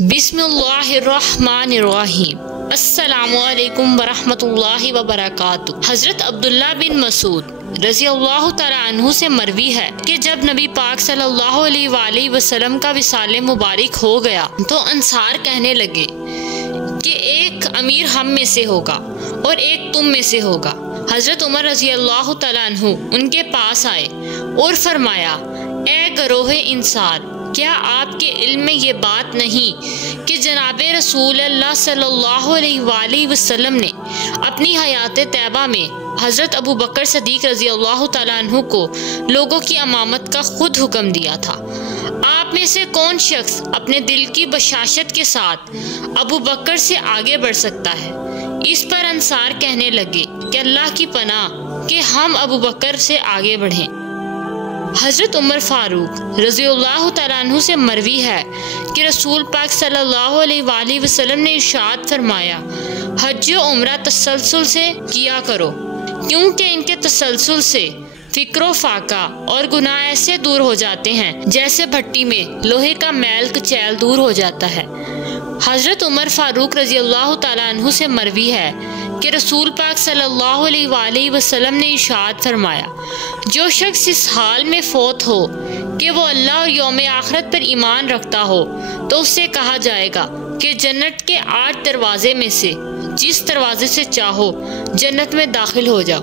बिस्मिल्लाहिर्रहमानिर्रहीम। अस्सलामुअलैकुम वरहमतुल्लाहि वबरकातुहू। हज़रत अब्दुल्ला बिन मसूद रज़ियल्लाहु तआला अन्हु से मरवी है कि जब नबी पाक सल्लल्लाहु अलैहि वसल्लम का विसाले मुबारक हो गया तो अंसार कहने लगे कि एक अमीर हम में से होगा और एक तुम में से होगा। हज़रत उमर रज़ियल्लाहु तआला अन्हु उनके पास आए और फरमाया, ए गरोह इंसार, क्या आपके इल्म में ये बात नहीं कि जनाबे रसूल अल्लाह सल्लल्लाहु अलैहि वसल्लम ने अपनी हयात तैयबा में हज़रत अबू बकर सदीक रज़ियल्लाहु तआला अन्हु को लोगों की अमामत का खुद हुक्म दिया था। आप में से कौन शख्स अपने दिल की बशाशत के साथ अबू बकर से आगे बढ़ सकता है? इस पर अंसार कहने लगे कि अल्लाह की पनाह कि हम अबू बकर से आगे बढ़ें। हज़रत उमर फ़ारूक रज़ियल्लाहु तआला अन्हु से मरवी है कि रसूल पाक सल्लल्लाहु अलैहि वसल्लम ने इरशाद फरमाया, हज व उम्रा तसलसल से किया करो, क्योंकि इनके तसलसल से फिक्रो फाका और गुनाह ऐसे दूर हो जाते हैं जैसे भट्टी में लोहे का मैल कचैल दूर हो जाता है। हज़रत उमर फ़ारूक रज़ियल्लाहु तआला अन्हु से मरवी है कि रसूल पाक सल्लल्लाहु अलैहि वसल्लम ने इरशाद फरमाया, जो शख्स इस हाल में फौत हो कि वो अल्लाह और यौम आखिरत पर ईमान रखता हो तो उससे कहा जाएगा कि जन्नत के 8 दरवाजे में से जिस दरवाजे से चाहो जन्नत में दाखिल हो जाओ।